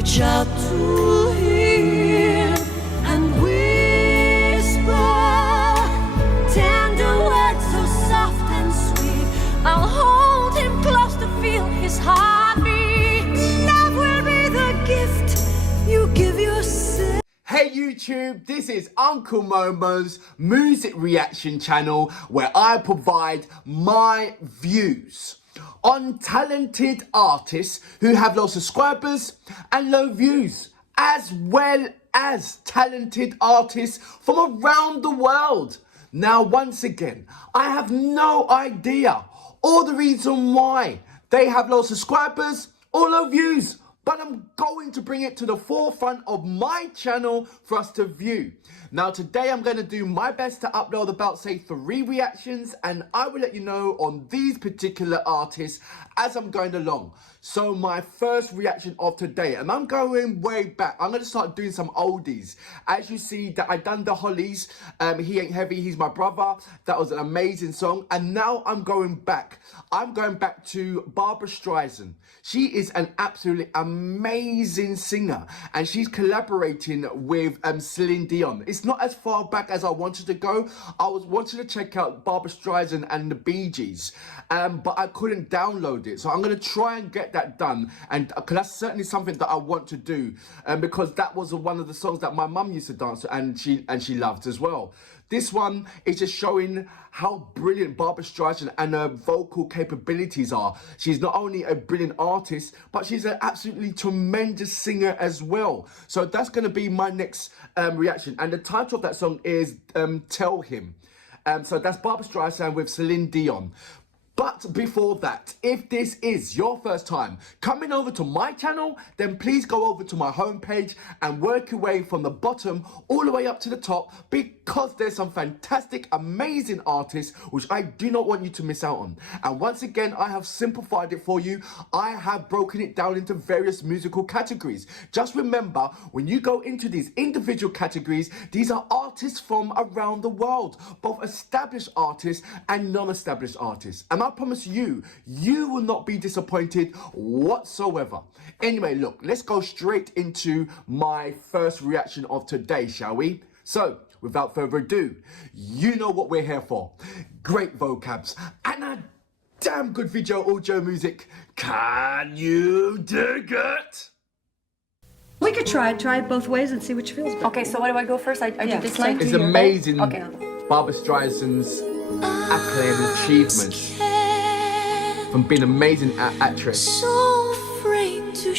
reach out to him and whisper tender words so soft and sweet. I'll hold him close to feel his heartbeat. Love will be the gift you give yourself. Hey YouTube, this is Uncle Momo's music reaction channel where I provide my views on talented artists who have low subscribers and low views, as well as talented artists from around the world. Now, once again, I have no idea or the reason why they have low subscribers or low views, but I'm going to bring it to the forefront of my channel for us to view. Now today I'm going to do my best to upload about say 3 reactions, and I will let you know on these particular artists as I'm going along. So my first reaction of today, and I'm going way back, I'm going to start doing some oldies. As you see that I done the Hollies, He Ain't Heavy, He's My Brother. That was an amazing song. And now I'm going back to Barbra Streisand. She is an absolutely amazing singer, and she's collaborating with Celine Dion. It's not as far back as I wanted to go. I was wanting to check out Barbra Streisand and the Bee Gees, but I couldn't download it. So I'm going to try and get that done, and because that's certainly something that I want to do, because that was one of the songs that my mum used to dance to, and she loved as well. This one is just showing how brilliant Barbra Streisand and her vocal capabilities are. She's not only a brilliant artist, but she's an absolutely tremendous singer as well. So that's going to be my next reaction. And the title of that song is Tell Him. So that's Barbra Streisand with Celine Dion. But before that, if this is your first time coming over to my channel, then please go over to my homepage and work your way from the bottom all the way up to the top, because there's some fantastic, amazing artists which I do not want you to miss out on. And once again, I have simplified it for you. I have broken it down into various musical categories. Just remember, when you go into these individual categories, these are artists from around the world, both established artists and non-established artists. And I promise you, you will not be disappointed whatsoever. Anyway, look, let's go straight into my first reaction of today, shall we? So, without further ado, you know what we're here for. Great vocabs and a damn good video audio music. Can you dig it? We could try it both ways and see which feels better. Okay, so what do I go first? I do this line? It's amazing. Okay. Barbra Streisand's acclaim and achievements, from being an amazing actress,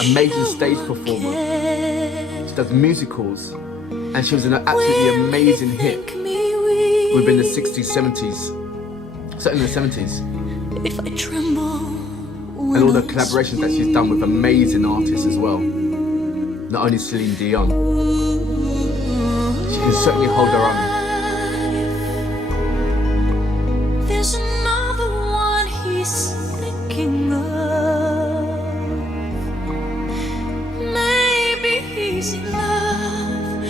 amazing stage performer. She does musicals, and she was an absolutely amazing hit within the 60s, 70s, certainly the 70s. If I tremble, and all the collaborations that she's done with amazing artists as well. Not only Celine Dion, she can certainly hold her own. there's another one he's thinking of. Maybe he's in love.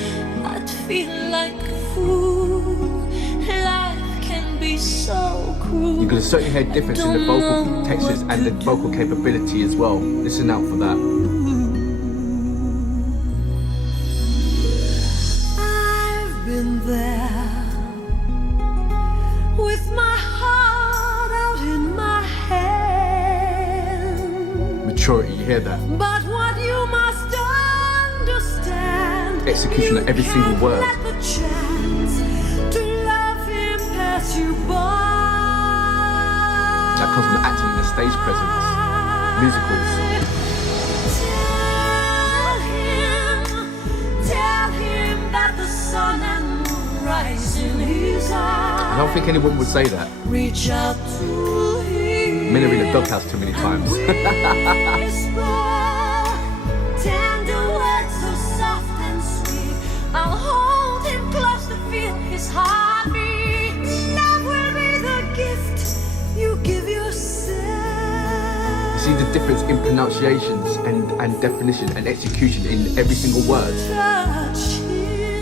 I'd feel like a fool. Life can be so cruel. You can certainly hear a difference in the vocal textures and the vocal capability as well. Listen out for that. There with my heart out in my hand. Maturity, you hear that? But what you must understand, execution of every single word. Let the chance to love him pass you by. That comes from the acting and the stage presence. Musicals. Tell him that the sun and moon rise in his eyes. I don't think anyone would say that. Reach out to him. Men are in the doghouse too many times. Whisper tender words so soft and sweet. I'll hold him close to feel his heartbeat. Love will be the gift you give yourself. See the difference in pronunciations and definition and execution in every single word. Touch him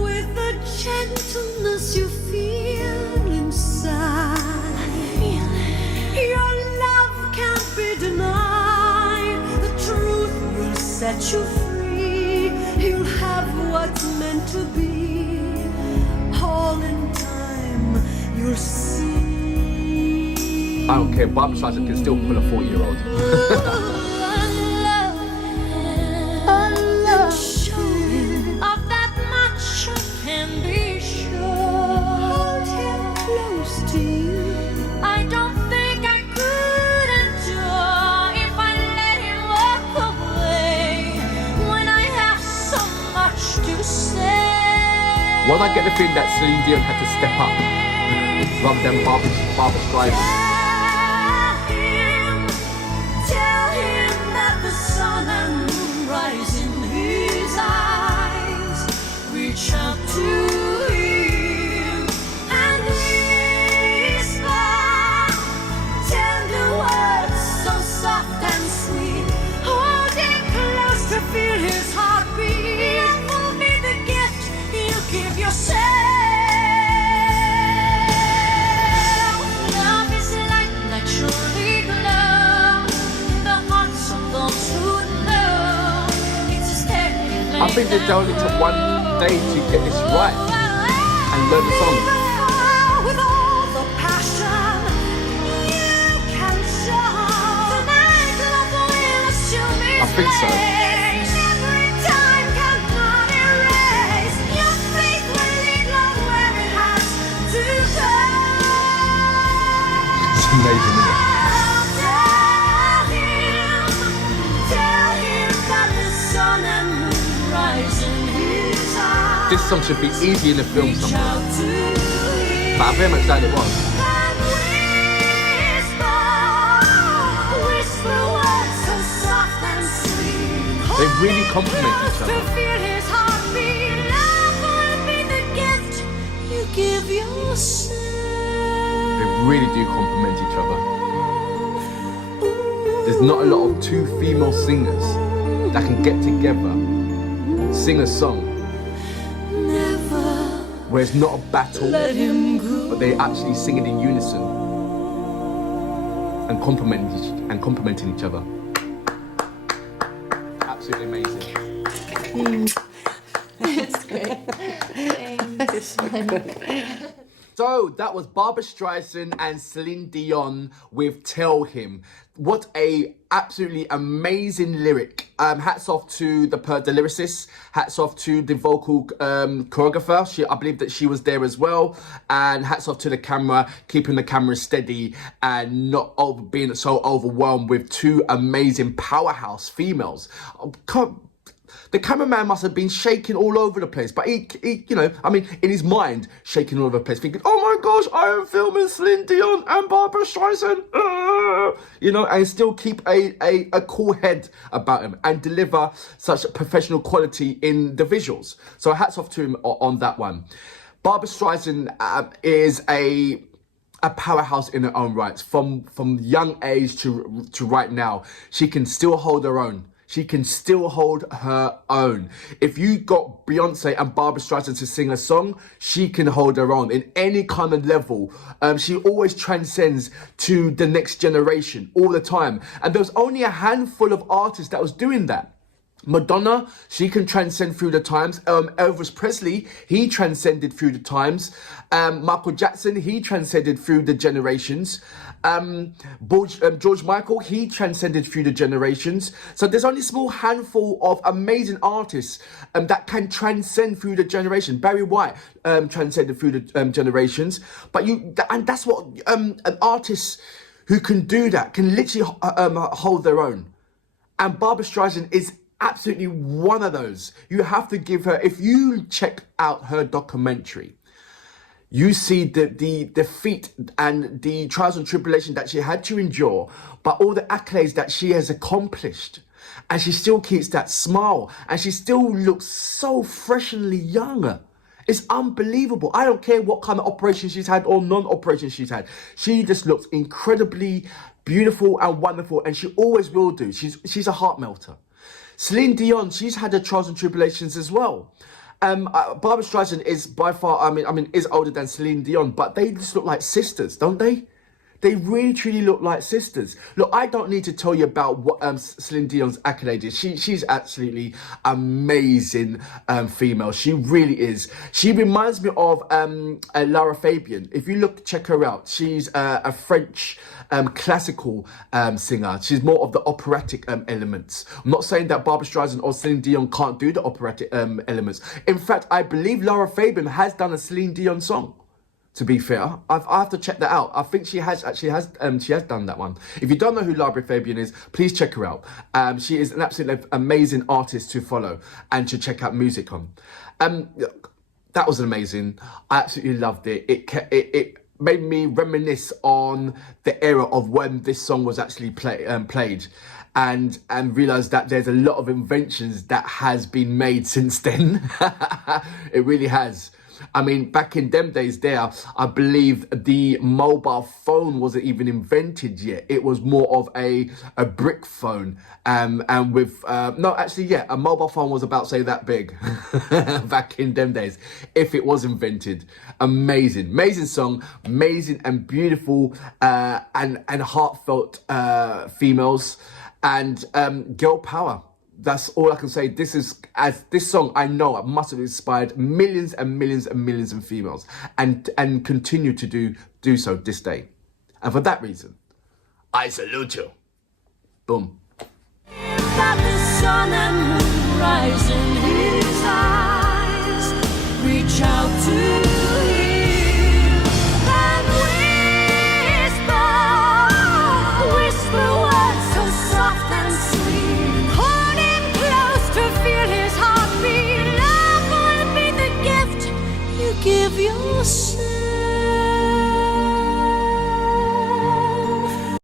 with the gentleness you feel inside. Your love can't be denied. The truth set you free. You'll have what's meant to be. All in time, you'll see. I don't care, Barbra Streisand can still pull a 40-year-old. Why did I get the feeling that Celine Dion had to step up rather than Barbra Streisand? Tell him that the sun and moon rise in his eyes. Reach out to him and whisper tender words so soft and sweet. Hold him close to feel his heartbeat. Will be the gift you give yourself. Love is like naturally glow. The hearts of those who know. It's a steady flame. I think they only took one day to get this right and learn the song. With all the passion you can show. Tonight love will assume its I think so. place. Every time cannot erase. Your faith will lead love where it has to go. It's amazing, isn't it? Tell him that the sun and moon rise in his eyes. This song should be easy in the film Reach somewhere, out to him. but I very much doubt it was. And whisper words so soft and sweet. They really complement each To other. feel his heartbeat. Love will be the gift you give yourself. They really do complement each other. There's not a lot of two female singers that can get together, sing a song Never where it's not a battle, let him go. but they actually sing it in unison and complementing each other. Absolutely amazing. So that was Barbra Streisand and Celine Dion with "Tell Him." What a absolutely amazing lyric. Hats off to the lyricist. Hats off to the vocal choreographer. I believe that she was there as well. And hats off to the camera, keeping the camera steady and not being so overwhelmed with two amazing powerhouse females. The cameraman must have been shaking all over the place, but he, you know, I mean, in his mind, shaking all over the place, thinking, oh my gosh, I am filming Celine Dion and Barbra Streisand, you know, and still keep a cool head about him and deliver such professional quality in the visuals. So hats off to him on that one. Barbra Streisand is a powerhouse in her own rights. From young age to right now, she can still hold her own. She can still hold her own. If you got Beyonce and Barbra Streisand to sing a song, she can hold her own in any kind of level. She always transcends to the next generation all the time. And there was only a handful of artists that was doing that. Madonna, she can transcend through the times. Elvis Presley, he transcended through the times. Michael Jackson, he transcended through the generations. George Michael, he transcended through the generations. So there's only a small handful of amazing artists that can transcend through the generation. Barry White transcended through the generations. And that's what artists who can do that can literally hold their own. And Barbra Streisand is absolutely one of those. You have to give her, if you check out her documentary, you see the defeat and the trials and tribulation that she had to endure, but all the accolades that she has accomplished. And she still keeps that smile, and she still looks so freshly young. It's unbelievable. I don't care what kind of operation she's had or non-operation she's had. She just looks incredibly beautiful and wonderful, and she always will do. She's a heart melter. Celine Dion, she's had her trials and tribulations as well. Barbra Streisand is by far, I mean, is older than Celine Dion, but they just look like sisters, don't they? They really truly look like sisters. Look, I don't need to tell you about what Celine Dion's accolade is. She's absolutely amazing female. She really is. She reminds me of Lara Fabian. If you check her out. She's a French classical singer. She's more of the operatic elements. I'm not saying that Barbra Streisand or Celine Dion can't do the operatic elements. In fact, I believe Lara Fabian has done a Celine Dion song. To be fair, I have to check that out. I think she has done that one. If you don't know who Barbra Fabian is, please check her out. She is an absolutely amazing artist to follow and to check out music on. That was amazing. I absolutely loved it. It made me reminisce on the era of when this song was actually played. And realize that there's a lot of inventions that has been made since then. It really has. I mean, back in them days there, I believe the mobile phone wasn't even invented yet. It was more of a brick phone. And with, a mobile phone was about, say, that big back in them days, if it was invented. Amazing song, amazing and beautiful and heartfelt females and girl power. That's all I can say. This song I know must have inspired millions and millions and millions of females and continue to do so this day. And for that reason, I salute you. Boom. That the sun and moon rise in his eyes, reach out to him and whisper words so soft and sweet. Hold him close to feel his heartbeat. Love will be the gift you give yourself.